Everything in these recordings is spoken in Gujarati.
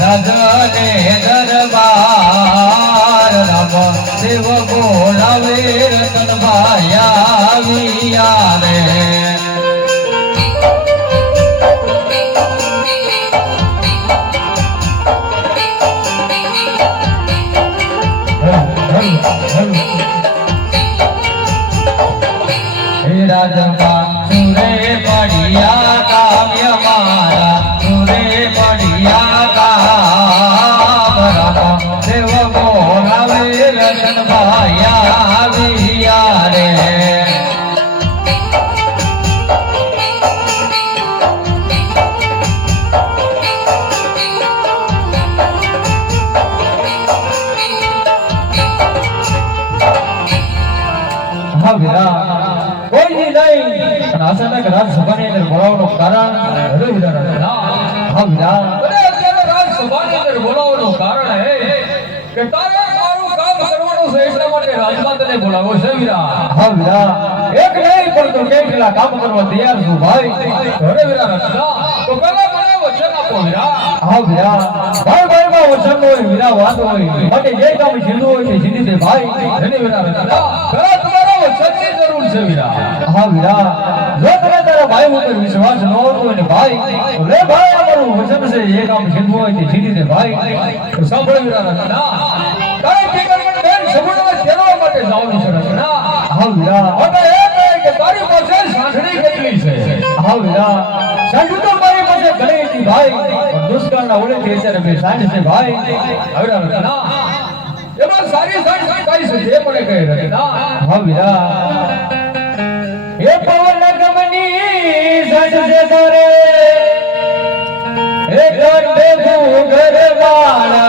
રાજને દરબાર રામ દેવ બોલાવે રતનભાઈ આવ્યા રે રાજમાં સુરે પડ્યા કાવ્ય મારા સુરે પડ્યા કામ દેવ બોલાવે રતનભાઈ આવ્યા રે કોઈ નહીં અચાનક રાજસભાની અંદર બોલાવવાનું કારણ રાજસભાની અંદર બોલાવવાનું કારણ કે તારે મારું કામ કરવાનું છે એટલા માટે રાજમાં તને બોલાવો છે વીરા. હા વીરા એક નહીં પણ તો કેટલા કામ કરવા તૈયાર છું ભાઈ. અરે વીરા રચના તો પેલા મને વચન આપો વીરા. હા વીરા ભાઈ ભાઈમાં વચન હોય વીરા વાત હોય માટે જે કામ જીવવું હોય તે જીવી દે ભાઈ. એને વીરા રચના પેલા તમારો વચનની જરૂર છે વીરા. હા વીરા જો તને તારા ભાઈ ઉપર વિશ્વાસ ન હોય ને ભાઈ લે ભાઈ અમારું વચન છે એ કામ જીવવું હોય તે જીવી દે ભાઈ. તો સાંભળ વીરા રચના તારે ટીકરમણ બેન સમુદ્રમાં તેરવા માટે જવાનું છે રચના. હા વીરા હવે એ કહે કે તારી પાસે સાંઠણી કેટલી છે. હા વીરા સાંઠું તો મારી પાસે ઘણી હતી ભાઈ પણ દુષ્કાળના ઓળેથી અત્યારે બે સાંઠ છે ભાઈ. હવે રચના એમાં સારી સાંઠ કઈ છે જે મને કહે રચના. હા વીરા એ પવન ગમની સાંઠ છે તારે એ કંઠે ઘૂઘર વાળા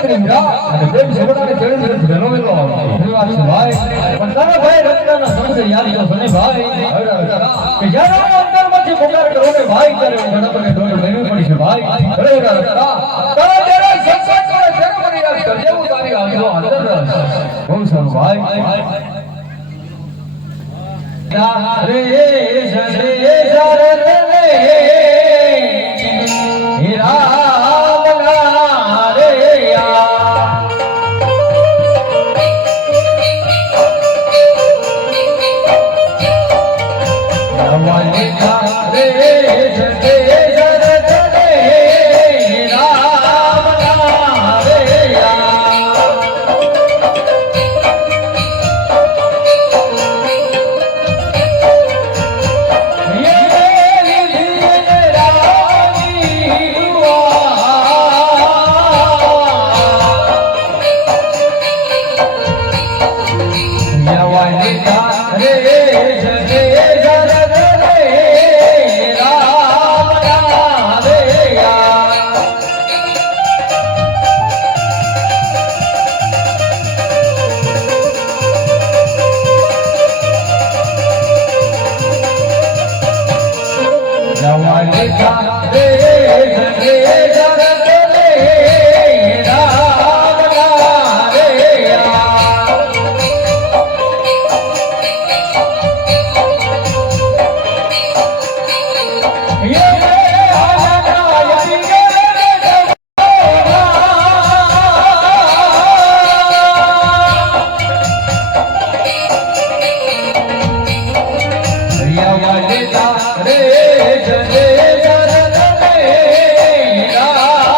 નથી મીરા અને પ્રેમ સેવડાને તેડી તેડી ઘેલો વેલો આવતી વાત છે ભાઈ પણ તારા ભાઈ રત્નાના સંશે યાદ તો સને ભાઈ કે જ્યારે અંતરમાંથી પુકાર કરો ને ભાઈ ત્યારે ગણપતિને ડોલે લેવી પડી છે ભાઈ અરે રત્ના તારા જ્યારે સંસાર કરે ત્યારે મને યાદ કર જેવું તારી આવજો અંદર બહુ સારું ભાઈ રે જરે જરે રે રામ ના રે યા નવલે રે જરે જરે રામ ના રે યા રે જરે જરે રામ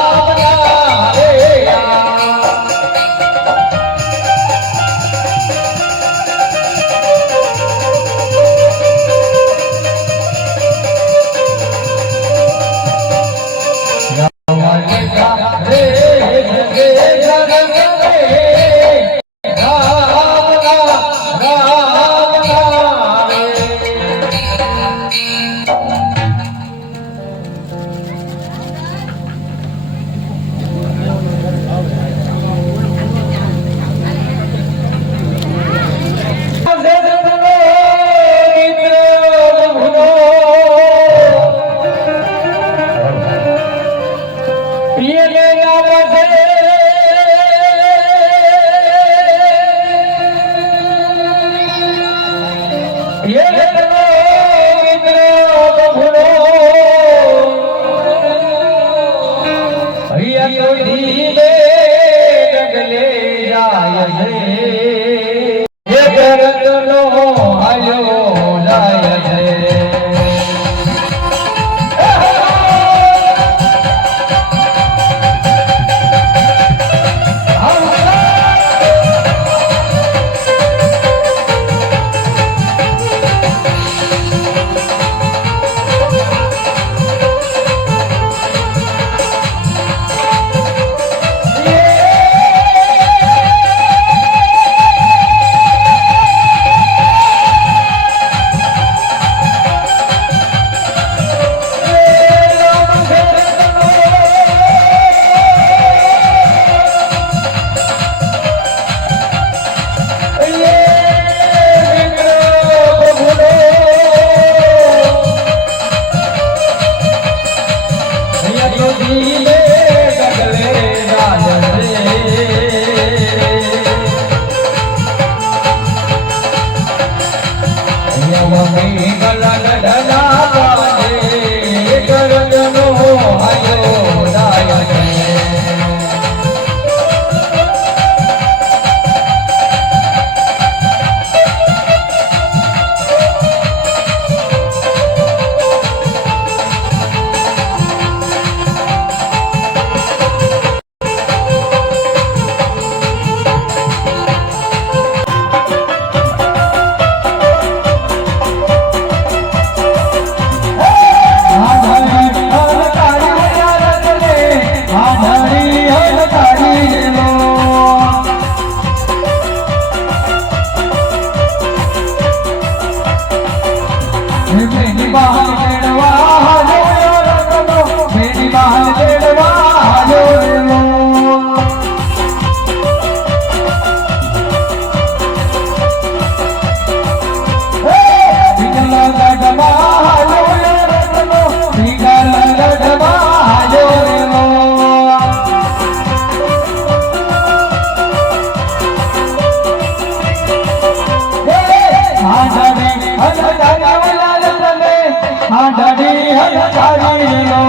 આંધળી હલકારી લો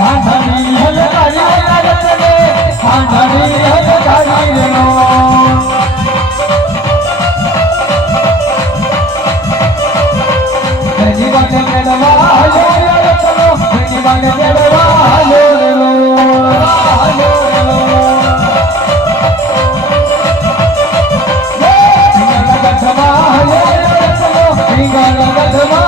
આંધળી હલકારી આંધળી હલકારી લો મેરી બાત મેળવા હાલો ચલો મેરી બાત મેળવા હાલો લો હાલો લો ગઢમાં હાલો ચલો ગઢમાં